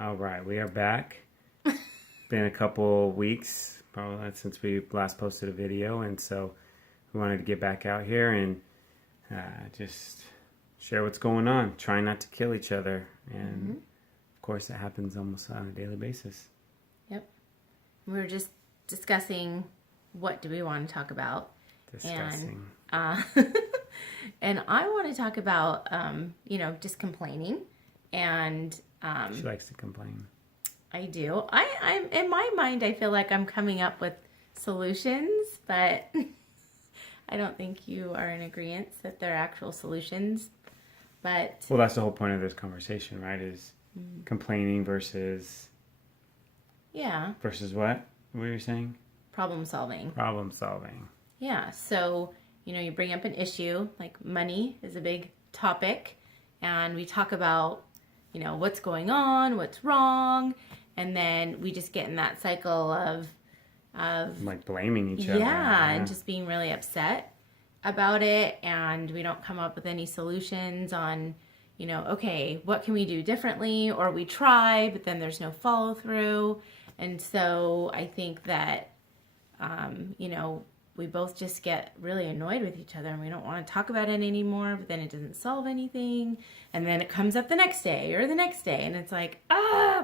All right, we are back. Been a couple weeks probably since we last posted a video, and so we wanted to get back out here and just share what's going on. Try not to kill each other, and of course, it happens almost on a daily basis. Yep. We were just discussing what do we want to talk about. Discussing. And I want to talk about, just complaining. And She likes to complain. I do. I'm in my mind, I feel like I'm coming up with solutions, but I don't think you are in agreement that they're actual solutions. But Well, that's the whole point of this conversation, right? Is complaining versus yeah, what? What were you saying? problem solving. Problem solving. Yeah. So, you bring up an issue, like money is a big topic, and we talk about, what's going on, what's wrong, and then we just get in that cycle of Like blaming each other. yeah, and just being really upset about it, and we don't come up with any solutions on, okay, what can we do differently? Or we try, but then there's no follow through. And so I think that, we both just get really annoyed with each other and we don't want to talk about it anymore, but then it doesn't solve anything. And then it comes up the next day or the next day, and it's like,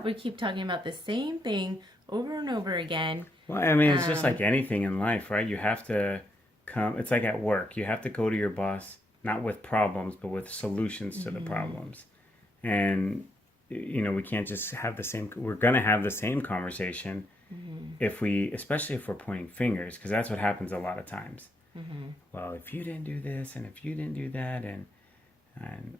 we keep talking about the same thing over and over again. Well, I mean, it's just like anything in life, right? You have to it's like at work. You have to go to your boss, not with problems, but with solutions to the problems. And, we can't just have we're going to have the same conversation especially if we're pointing fingers, because that's what happens a lot of times. Well, if you didn't do this, and if you didn't do that, and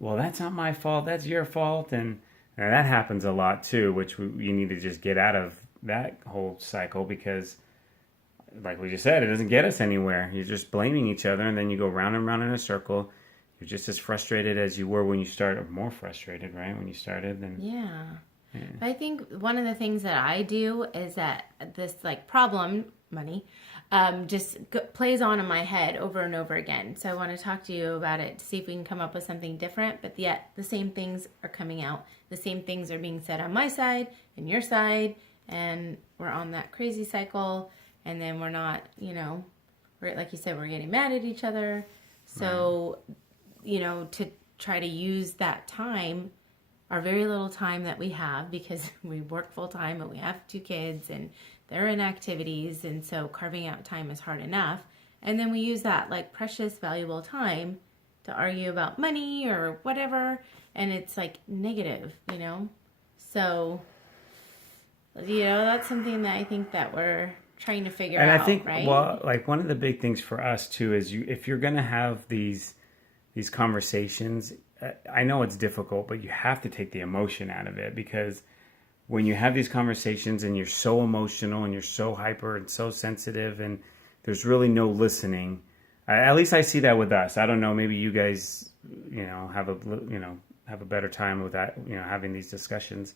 well, that's not my fault, that's your fault. And that happens a lot too, which you need to just get out of that whole cycle, because like we just said, it doesn't get us anywhere. You're just blaming each other, and then you go round and round in a circle. You're just as frustrated as you were when you started, or more frustrated, right? When you started. Then Yeah. I think one of the things that I do is that this problem, money, just plays on in my head over and over again. So I want to talk to you about it to see if we can come up with something different, but yet the same things are coming out. The same things are being said on my side and your side, and we're on that crazy cycle, and then we're not, like you said, we're getting mad at each other. So, to try to use that time, our very little time that we have, because we work full time and we have 2 kids and they're in activities, and so carving out time is hard enough. And then we use that precious, valuable time to argue about money or whatever, and it's negative, So, that's something that I think that we're trying to figure out. And I think, right? well, one of the big things for us too is if you're going to have these conversations, I know it's difficult, but you have to take the emotion out of it, because when you have these conversations and you're so emotional and you're so hyper and so sensitive, and there's really no listening. At least I see that with us. I don't know. Maybe you guys, have a better time with that, having these discussions.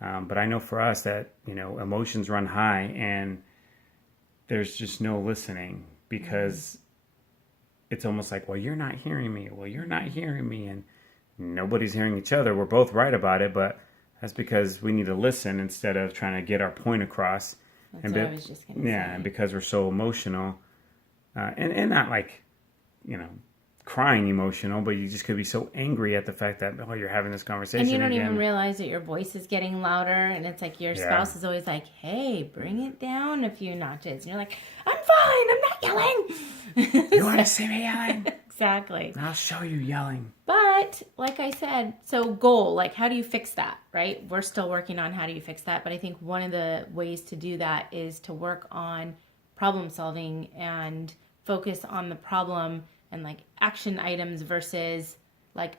But I know for us that, emotions run high and there's just no listening, because it's almost like, well, you're not hearing me. Well, you're not hearing me. And nobody's hearing each other. We're both right about it, but that's because we need to listen instead of trying to get our point across. That's what I was just going to say. Yeah, and because we're so emotional, and not crying emotional, but you just could be so angry at the fact that, you're having this conversation and you don't again. even realize that your voice is getting louder, and it's like your spouse is always like, hey, bring it down a few notches, and you're like, I'm fine, I'm not yelling. You want to see me yelling? Exactly. I'll show you yelling. But like I said, so goal, how do you fix that, right? We're still working on how do you fix that, but I think one of the ways to do that is to work on problem solving and focus on the problem and action items versus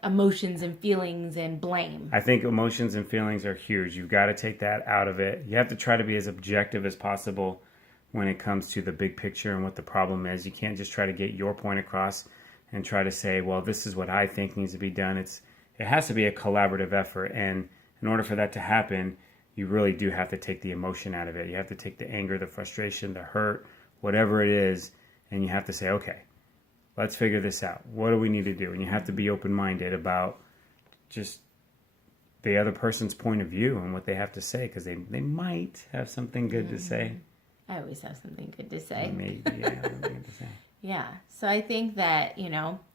emotions and feelings and blame. I think emotions and feelings are huge. You've got to take that out of it. You have to try to be as objective as possible when it comes to the big picture and what the problem is. You can't just try to get your point across and try to say, well, this is what I think needs to be done. It has to be a collaborative effort. And in order for that to happen, you really do have to take the emotion out of it. You have to take the anger, the frustration, the hurt, whatever it is, and you have to say, okay, let's figure this out. What do we need to do? And you have to be open-minded about just the other person's point of view and what they have to say, because they might have something good to say. I always have something good to say. Maybe, yeah, something good to say. Yeah. So I think that,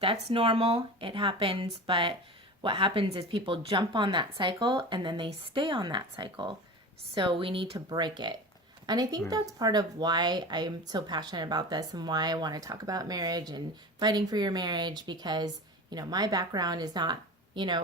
that's normal. It happens. But what happens is people jump on that cycle and then they stay on that cycle. So we need to break it. And I think that's part of why I'm so passionate about this and why I want to talk about marriage and fighting for your marriage, because, my background is not,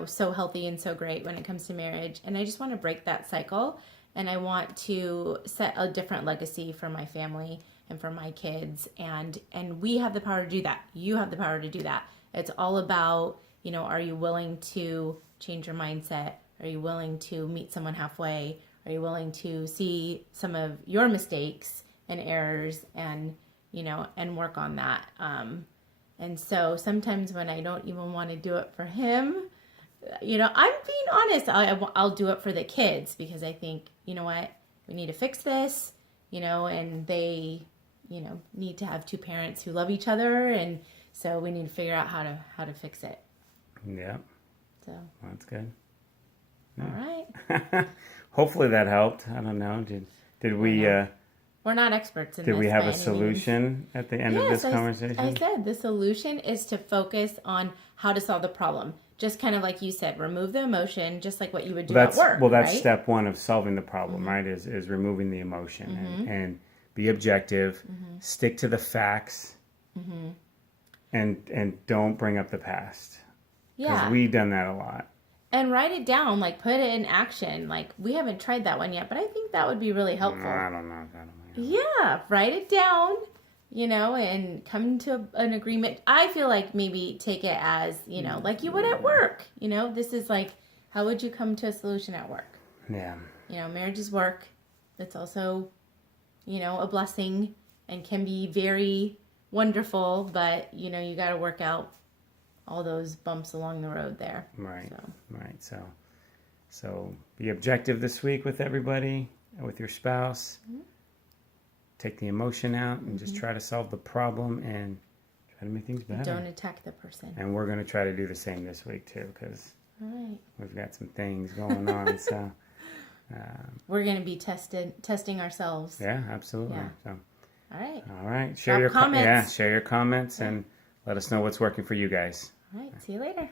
so healthy and so great when it comes to marriage. And I just want to break that cycle. And I want to set a different legacy for my family and for my kids. And we have the power to do that. You have the power to do that. It's all about, are you willing to change your mindset? Are you willing to meet someone halfway? Are you willing to see some of your mistakes and errors and, and work on that? And so sometimes when I don't even want to do it for him, I'm being honest, I'll do it for the kids, because I think, you know what, we need to fix this, and they, need to have two parents who love each other. And so we need to figure out how to fix it. Yeah. So. Well, that's good. Yeah. All right. Hopefully that helped. I don't know. Did we... We're not experts in this. Did we have a means. solution at the end of this conversation? I said the solution is to focus on how to solve the problem. Just kind of like you said, remove the emotion, just like what you would do at work. Well, that's right? step one of solving the problem, right? Is removing the emotion and be objective, stick to the facts, and don't bring up the past. Because we've done that a lot. And write it down, like put it in action. Like, we haven't tried that one yet, but I think that would be really helpful. I don't know. Yeah, write it down, and come to an agreement. I feel like maybe take it as, like you would at work. This is like, how would you come to a solution at work? Yeah. Marriage is work. It's also, a blessing and can be very wonderful, but, you got to work out all those bumps along the road there. Right. Right. So be objective this week with everybody, with your spouse. Take the emotion out and just try to solve the problem and try to make things better. Don't attack the person. And we're going to try to do the same this week too, because we've got some things going on. So we're going to be testing ourselves. Yeah, absolutely. Yeah. So, all right. Share your comments. Share your comments and let us know what's working for you guys. All right. See you later.